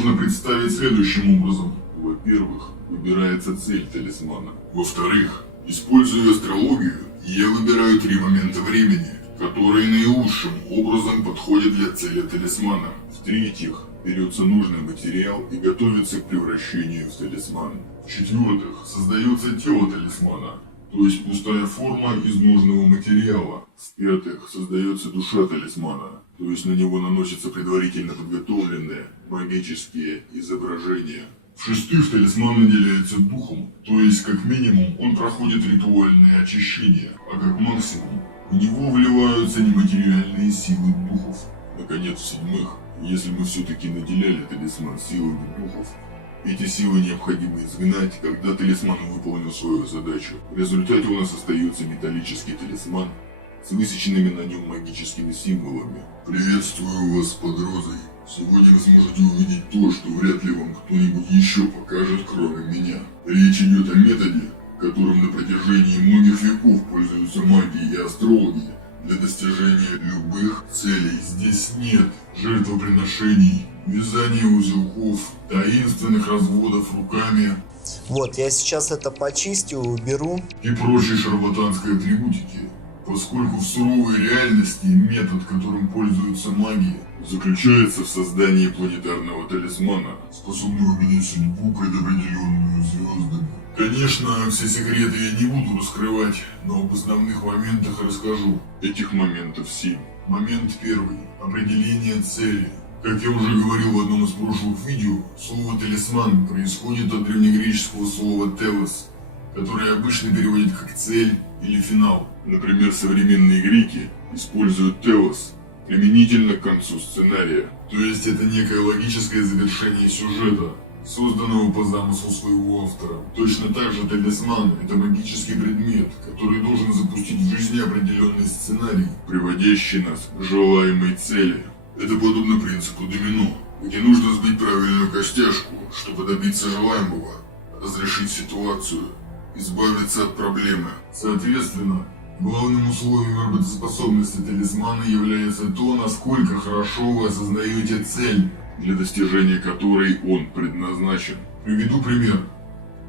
можно представить следующим образом. Во-первых, выбирается цель талисмана. Во-вторых, используя астрологию, я выбираю 3 момента времени, которые наилучшим образом подходят для цели талисмана. В-третьих, берется нужный материал и готовится к превращению в талисман. В-четвертых, создается тело талисмана, то есть пустая форма из нужного материала. В-пятых, создается душа талисмана, то есть на него наносятся предварительно подготовленные магические изображения. В-шестых, талисман наделяется духом, то есть как минимум он проходит ритуальное очищение, а как максимум в него вливаются нематериальные силы духов. Наконец, в-седьмых, если мы все-таки наделяли талисман силами духов, эти силы необходимо изгнать, когда талисман выполнил свою задачу. В результате у нас остается металлический талисман с высеченными на нем магическими символами. Приветствую вас под розой. Сегодня вы сможете увидеть то, что вряд ли вам кто-нибудь еще покажет, кроме меня. Речь идет о методе, которым на протяжении многих веков пользуются маги и астрологи для достижения любых целей. Здесь нет жертвоприношений, вязания узелков, таинственных разводов руками. Вот, я сейчас это почистю, уберу. И прочей шарлатанской атрибутики. Поскольку в суровой реальности метод, которым пользуются маги, заключается в создании планетарного талисмана, способного менять судьбу, предопределенную звездами. Конечно, все секреты я не буду раскрывать, но об основных моментах расскажу. Этих моментов 7. Момент первый. Определение цели. Как я уже говорил в одном из прошлых видео, слово «талисман» происходит от древнегреческого слова «телос», которое обычно переводит как «цель» или «финал». Например, современные греки используют «телос» применительно к концу сценария. То есть это некое логическое завершение сюжета, созданного по замыслу своего автора. Точно так же талисман – это магический предмет, который должен запустить в жизни определенный сценарий, приводящий нас к желаемой цели. Это подобно принципу домино, где нужно сбить правильную костяшку, чтобы добиться желаемого, разрешить ситуацию, избавиться от проблемы. Соответственно, главным условием работоспособности талисмана является то, насколько хорошо вы осознаете цель, для достижения которой он предназначен. Приведу пример.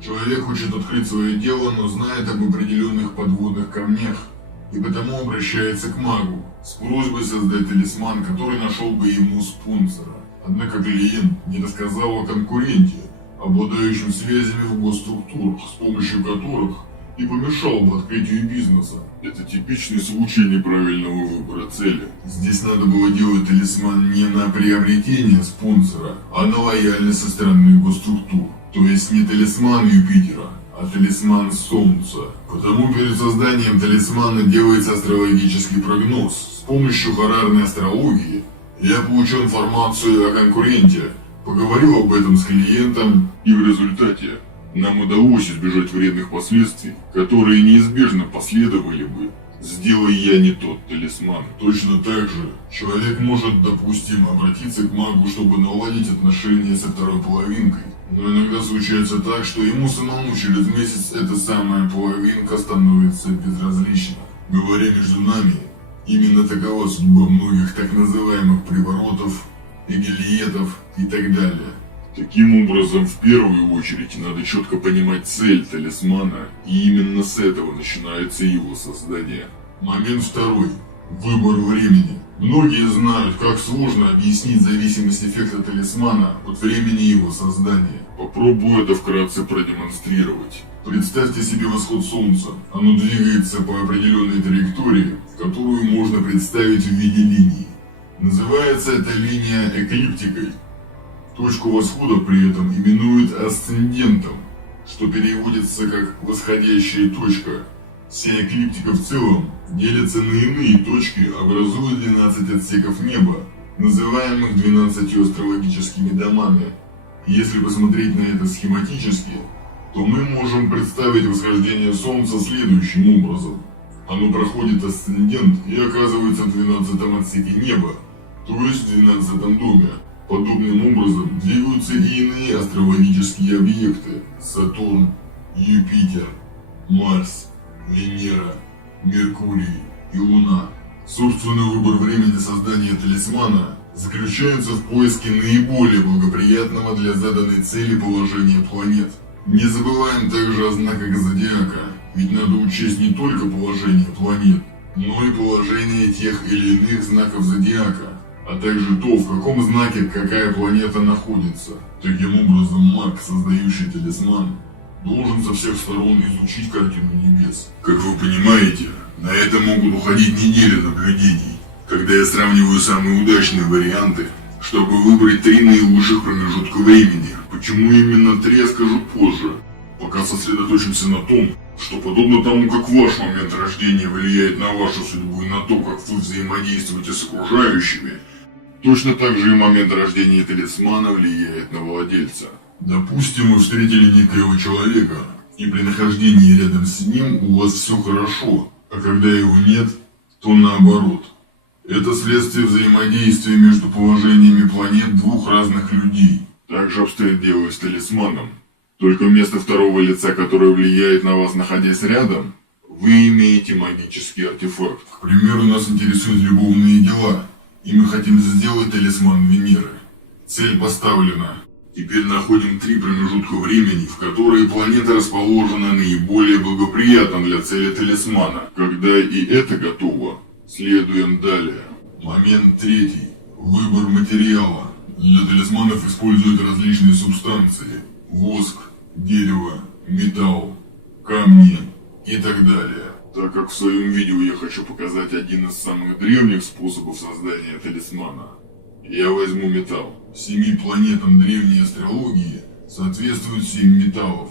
Человек хочет открыть свое дело, но знает об определенных подводных камнях, и потому обращается к магу с просьбой создать талисман, который нашел бы ему спонсора. Однако клиент не рассказал о конкуренте, обладающем связями в госструктурах, с помощью которых и помешал бы открытию бизнеса. Это типичный случай неправильного выбора цели. Здесь надо было делать талисман не на приобретение спонсора, а на лояльность со стороны госструктур. То есть не талисман Юпитера, а талисман Солнца. Потому перед созданием талисмана делается астрологический прогноз. С помощью хорарной астрологии я получил информацию о конкуренте, поговорил об этом с клиентом, и в результате нам удалось избежать вредных последствий, которые неизбежно последовали бы, сделай я не тот талисман. Точно так же человек может, допустим, обратиться к магу, чтобы наладить отношения со второй половинкой. Но иногда случается так, что ему самому через месяц эта самая половинка становится безразлична. Говоря между нами, именно такова судьба многих так называемых приворотов, эгелиетов и так далее. Таким образом, в первую очередь, надо четко понимать цель талисмана, и именно с этого начинается его создание. Момент второй. Выбор времени. Многие знают, как сложно объяснить зависимость эффекта талисмана от времени его создания. Попробую это вкратце продемонстрировать. Представьте себе восход солнца. Оно двигается по определенной траектории, которую можно представить в виде линии. Называется эта линия эклиптикой. Точку восхода при этом именуют асцендентом, что переводится как восходящая точка. Вся эклиптика в целом делится на иные точки, образуя 12 отсеков неба, называемых 12 астрологическими домами. Если посмотреть на это схематически, то мы можем представить восхождение Солнца следующим образом. Оно проходит асцендент и оказывается в 12 отсеке неба, то есть в 12 доме. Подобным образом двигаются и иные астрологические объекты – Сатурн, Юпитер, Марс, Венера, Меркурий и Луна. Собственный выбор времени создания талисмана заключаются в поиске наиболее благоприятного для заданной цели положения планет. Не забываем также о знаках зодиака, ведь надо учесть не только положение планет, но и положение тех или иных знаков зодиака, а также то, в каком знаке какая планета находится. Таким образом, маг, создающий талисман, должен со всех сторон изучить картину небес. Как вы понимаете, на это могут уходить недели наблюдений, когда я сравниваю самые удачные варианты, чтобы выбрать 3 наилучших промежутка времени. Почему именно 3, я скажу позже. Пока сосредоточимся на том, что подобно тому, как ваш момент рождения влияет на вашу судьбу и на то, как вы взаимодействуете с окружающими, точно так же и момент рождения талисмана влияет на владельца. Допустим, вы встретили некоего человека, и при нахождении рядом с ним у вас все хорошо, а когда его нет, то наоборот. Это следствие взаимодействия между положениями планет 2 разных людей. Также обстоит дело и с талисманом. Только вместо второго лица, которое влияет на вас, находясь рядом, вы имеете магический артефакт. К примеру, нас интересуют любовные дела, и мы хотим сделать талисман Венеры. Цель поставлена. Теперь находим 3 промежутка времени, в которые планета расположена наиболее благоприятно для цели талисмана. Когда и это готово, следуем далее. Момент 3. Выбор материала. Для талисманов используют различные субстанции. Воск, дерево, металл, камни и так далее. Так как в своем видео я хочу показать один из самых древних способов создания талисмана, я возьму металл. 7 планетам древней астрологии соответствуют 7 металлов.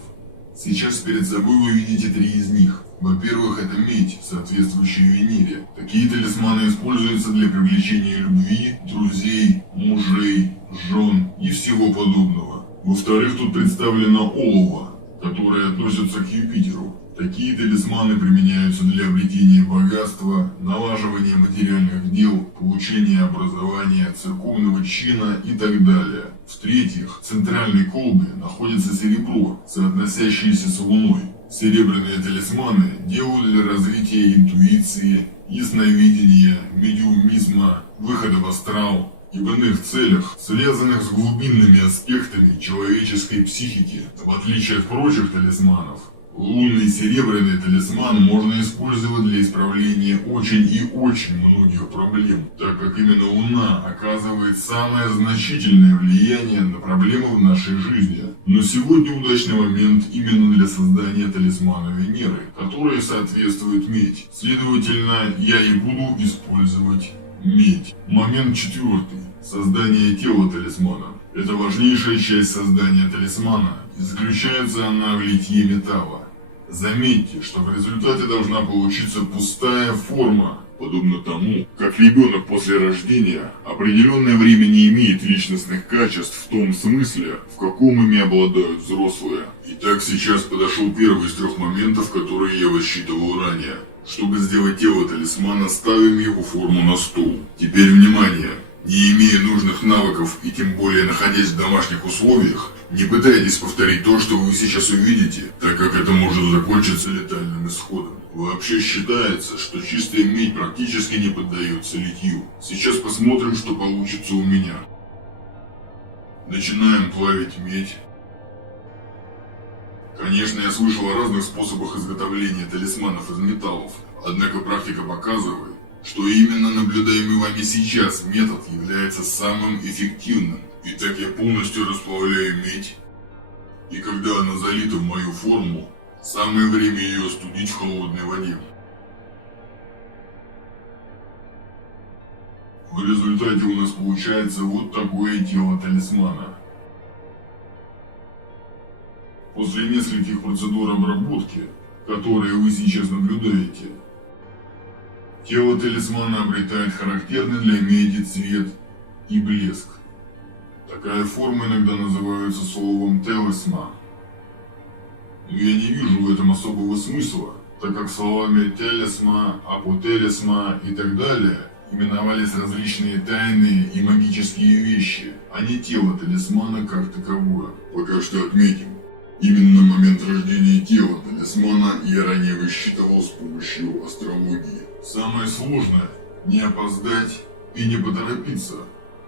Сейчас перед собой вы видите 3 из них. Во-первых, это медь, соответствующая Венере. Такие талисманы используются для привлечения любви, друзей, мужей, жен и всего подобного. Во-вторых, тут представлено олово, которое относится к Юпитеру. Такие талисманы применяются для обретения богатства, налаживания материальных дел, получения образования, церковного чина и так далее. В-третьих, в центральной колбе находится серебро, соотносящееся с Луной. Серебряные талисманы делают для развития интуиции, ясновидения, медиумизма, выхода в астрал и в иных целях, связанных с глубинными аспектами человеческой психики. В отличие от прочих талисманов, лунный серебряный талисман можно использовать для исправления очень и очень многих проблем, так как именно Луна оказывает самое значительное влияние на проблемы в нашей жизни. Но сегодня удачный момент именно для создания талисмана Венеры, который соответствует медь. Следовательно, я и буду использовать медь. Момент 4. Создание тела талисмана. Это важнейшая часть создания талисмана, и заключается она в литье металла. Заметьте, что в результате должна получиться пустая форма, подобно тому, как ребенок после рождения определенное время не имеет личностных качеств в том смысле, в каком ими обладают взрослые. Итак, сейчас подошел первый из 3 моментов, которые я высчитывал ранее. Чтобы сделать тело талисмана, ставим его форму на стол. Теперь внимание! Не имея нужных навыков и тем более находясь в домашних условиях, не пытайтесь повторить то, что вы сейчас увидите, так как это может закончиться летальным исходом. Вообще считается, что чистая медь практически не поддается литью. Сейчас посмотрим, что получится у меня. Начинаем плавить медь. Конечно, я слышал о разных способах изготовления талисманов из металлов, однако практика показывает, что именно наблюдаемый вами сейчас метод является самым эффективным. Итак, я полностью расплавляю медь, и когда она залита в мою форму, самое время ее остудить в холодной воде. В результате у нас получается вот такое тело талисмана. После нескольких процедур обработки, которые вы сейчас наблюдаете, тело талисмана обретает характерный для меди цвет и блеск. Такая форма иногда называется словом «талисман». Но я не вижу в этом особого смысла, так как словами «талисма», «апоталисма» и так далее именовались различные тайные и магические вещи, а не тело талисмана как таковое. Пока что отметим, именно момент рождения тела талисмана я ранее высчитывал с помощью астрологии. Самое сложное – не опоздать и не поторопиться,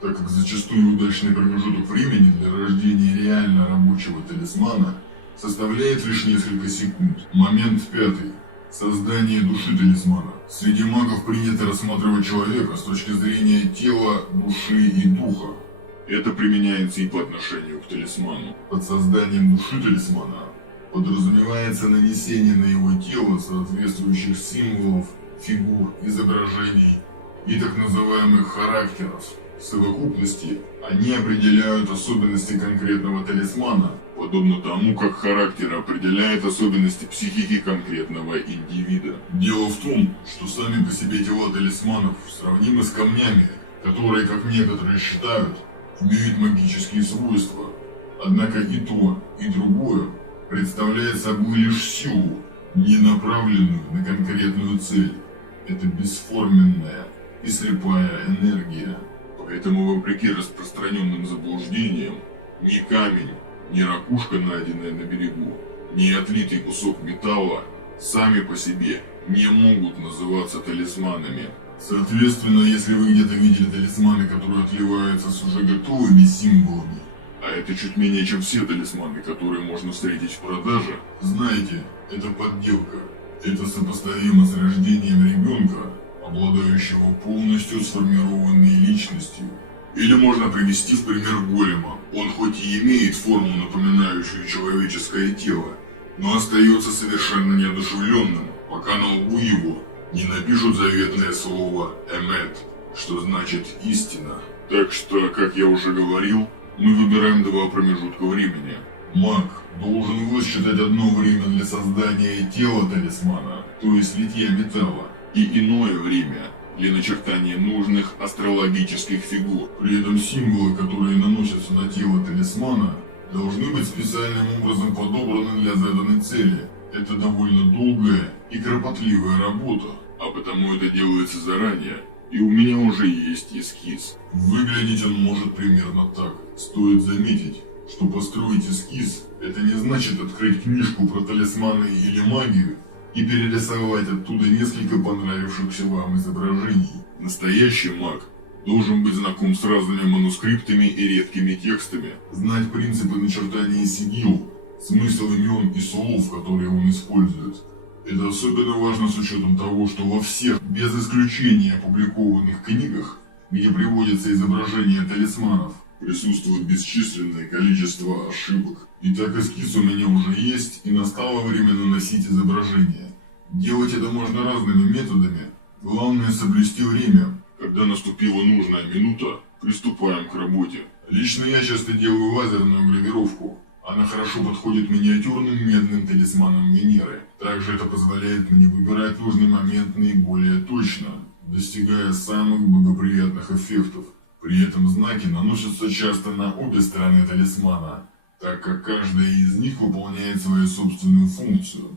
так как зачастую удачный промежуток времени для рождения реально рабочего талисмана составляет лишь несколько секунд. Момент пятый. Создание души талисмана. Среди магов принято рассматривать человека с точки зрения тела, души и духа. Это применяется и по отношению к талисману. Под созданием души талисмана подразумевается нанесение на его тело соответствующих символов, фигур, изображений и так называемых характеров. В совокупности они определяют особенности конкретного талисмана, подобно тому, как характер определяет особенности психики конкретного индивида. Дело в том, что сами по себе тела талисманов сравнимы с камнями, которые, как некоторые считают, имеют магические свойства. Однако и то, и другое представляет собой лишь силу, не направленную на конкретную цель. Это бесформенная и слепая энергия. Поэтому, вопреки распространенным заблуждениям, ни камень, ни ракушка, найденная на берегу, ни отлитый кусок металла сами по себе не могут называться талисманами. Соответственно, если вы где-то видели талисманы, которые отливаются с уже готовыми символами, а это чуть менее чем все талисманы, которые можно встретить в продаже, знайте, это подделка. Это сопоставимо с рождением ребенка, обладающего полностью сформированной личностью. Или можно привести в пример голема. Он хоть и имеет форму, напоминающую человеческое тело, но остается совершенно неодушевленным, пока на лбу его не напишут заветное слово «эмет», что значит «истина». Так что, как я уже говорил, мы выбираем два промежутка времени. Маг должен высчитать одно время для создания тела талисмана, то есть литья металла, и иное время для начертания нужных астрологических фигур. При этом символы, которые наносятся на тело талисмана, должны быть специальным образом подобраны для заданной цели. Это довольно долгая и кропотливая работа, а потому это делается заранее, и у меня уже есть эскиз. Выглядеть он может примерно так. Стоит заметить, что построить эскиз – это не значит открыть книжку про талисманы или магию и перерисовать оттуда несколько понравившихся вам изображений. Настоящий маг должен быть знаком с разными манускриптами и редкими текстами, знать принципы начертания сигил, смысл имен и слов, которые он использует. Это особенно важно с учетом того, что во всех, без исключения опубликованных книгах, где приводятся изображения талисманов, присутствует бесчисленное количество ошибок. Итак, эскиз у меня уже есть, и настало время наносить изображение. Делать это можно разными методами. Главное соблюсти время. Когда наступила нужная минута, приступаем к работе. Лично я часто делаю лазерную гравировку. Она хорошо подходит миниатюрным медным талисманам Венеры. Также это позволяет мне выбирать нужный момент наиболее точно, достигая самых благоприятных эффектов. При этом знаки наносятся часто на обе стороны талисмана, так как каждая из них выполняет свою собственную функцию.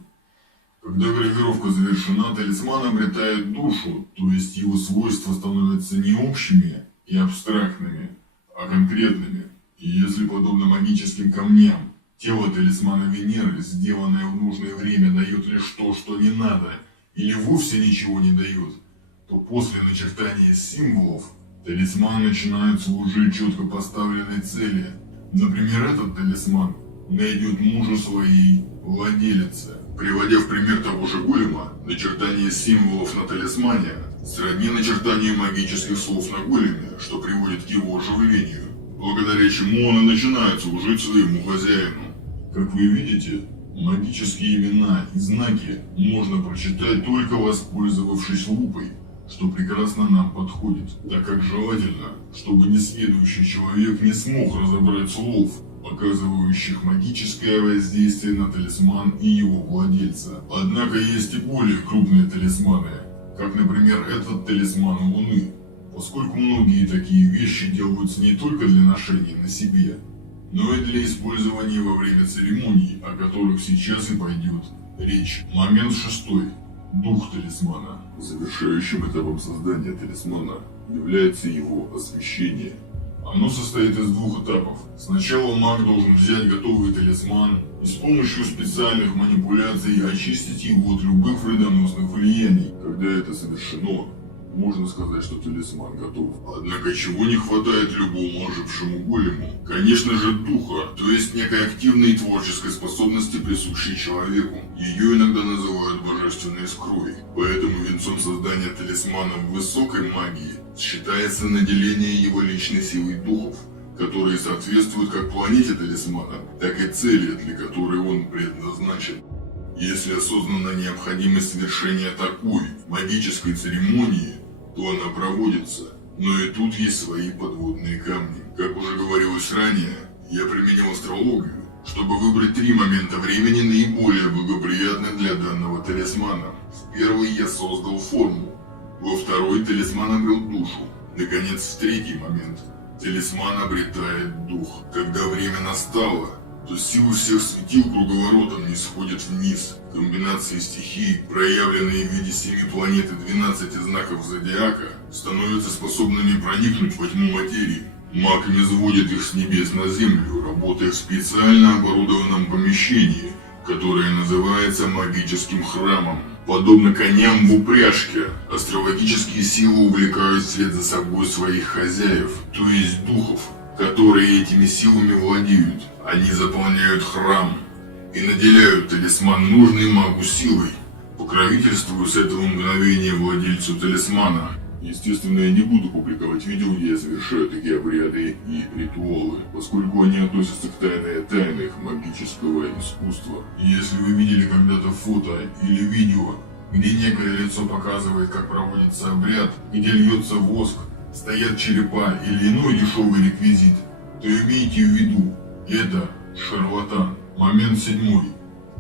Когда гравировка завершена, талисман обретает душу, то есть его свойства становятся не общими и абстрактными, а конкретными. И если, подобно магическим камням, тело талисмана Венеры, сделанное в нужное время, дает лишь то, что не надо, или вовсе ничего не дает, то после начертания символов талисман начинает служить четко поставленной цели. Например, этот талисман найдет мужа своей владелицы. Приводя в пример того же голема, начертание символов на талисмане сродни начертанию магических слов на големе, что приводит к его оживлению, благодаря чему он и начинает служить своему хозяину. Как вы видите, магические имена и знаки можно прочитать, только воспользовавшись лупой, что прекрасно нам подходит, так как желательно, чтобы несведущий человек не смог разобрать слов, показывающих магическое воздействие на талисман и его владельца. Однако есть и более крупные талисманы, как, например, этот талисман Луны, поскольку многие такие вещи делаются не только для ношения на себе, но и для использования во время церемоний, о которых сейчас и пойдет речь. Момент шестой. Дух талисмана. Завершающим этапом создания талисмана является его освещение. Оно состоит из двух этапов. Сначала маг должен взять готовый талисман и с помощью специальных манипуляций очистить его от любых вредоносных влияний. Когда это совершено, можно сказать, что талисман готов. Однако чего не хватает любому ожившему голему? Конечно же духа, то есть некой активной и творческой способности, присущей человеку. Ее иногда называют божественной искрой. Поэтому венцом создания талисмана в высокой магии считается наделение его личной силой духов, которые соответствуют как планете талисмана, так и цели, для которой он предназначен. Если осознанна необходимость совершения такой магической церемонии, то она проводится, но и тут есть свои подводные камни. Как уже говорилось ранее, я применил астрологию, чтобы выбрать 3 момента времени наиболее благоприятных для данного талисмана. В первый я создал форму, во второй талисман обрел душу, наконец в третий момент талисман обретает дух. Когда время настало, то силы всех светил круговоротом не сходят вниз. Комбинации стихий, проявленные в виде 7 планет и 12 знаков зодиака, становятся способными проникнуть во тьму материи. Маг низводит их с небес на землю, работая в специально оборудованном помещении, которое называется магическим храмом. Подобно коням в упряжке, астрологические силы увлекают вслед за собой своих хозяев, то есть духов, которые этими силами владеют. Они заполняют храм и наделяют талисман нужной магу силой, покровительствуя с этого мгновения владельцу талисмана. Естественно, я не буду публиковать видео, где я совершаю такие обряды и ритуалы, поскольку они относятся к тайных магического искусства. И если вы видели когда-то фото или видео, где некое лицо показывает, как проводится обряд, где льется воск, стоят черепа или иной дешевый реквизит, то имейте в виду, это шарлатан. Момент 7.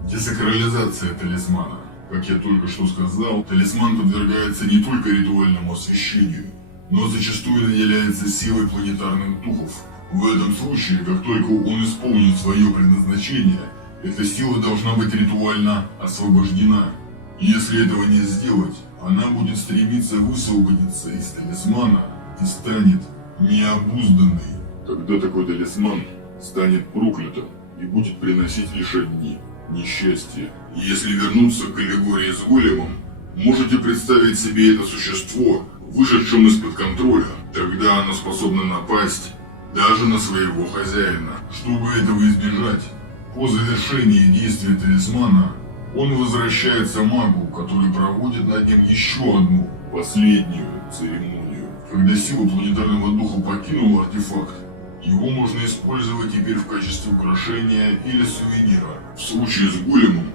Десакрализация талисмана. Как я только что сказал, талисман подвергается не только ритуальному освящению, но зачастую наделяется силой планетарных духов. В этом случае, как только он исполнит свое предназначение, эта сила должна быть ритуально освобождена. Если этого не сделать, она будет стремиться высвободиться из талисмана и станет необузданной. Тогда такой талисман станет проклятым и будет приносить лишь одни несчастье. Если вернуться к аллегории с големом, можете представить себе это существо, вышедшим из-под контроля. Тогда оно способно напасть даже на своего хозяина. Чтобы этого избежать, по завершении действия талисмана, он возвращается магу, который проводит над ним еще одну, последнюю церемонию. Когда сила планетарного духа покинула артефакт, его можно использовать теперь в качестве украшения или сувенира. В случае с големом,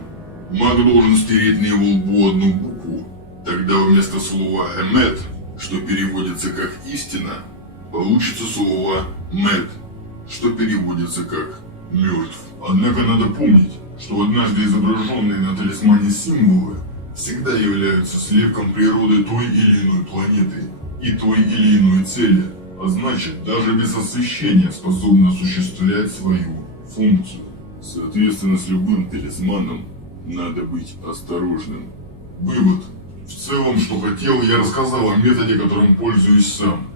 маг должен стереть на его лбу одну букву. Тогда вместо слова «эмет», что переводится как «истина», получится слово «мед», что переводится как «мертв». Однако надо помнить, что однажды изображенные на талисмане символы всегда являются слепком природы той или иной планеты и той или иной цели. А значит, даже без освещения способна осуществлять свою функцию. Соответственно, с любым талисманом надо быть осторожным. Вывод. В целом, что хотел, я рассказал о методе, которым пользуюсь сам.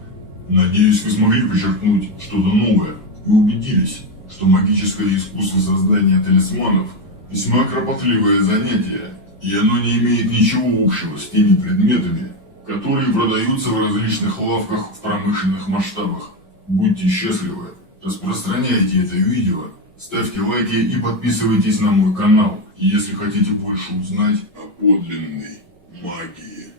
Надеюсь, вы смогли почерпнуть что-то новое и убедились, что магическое искусство создания талисманов весьма кропотливое занятие, и оно не имеет ничего общего с теми предметами, которые продаются в различных лавках в промышленных масштабах. Будьте счастливы, распространяйте это видео, ставьте лайки и подписывайтесь на мой канал, если хотите больше узнать о подлинной магии.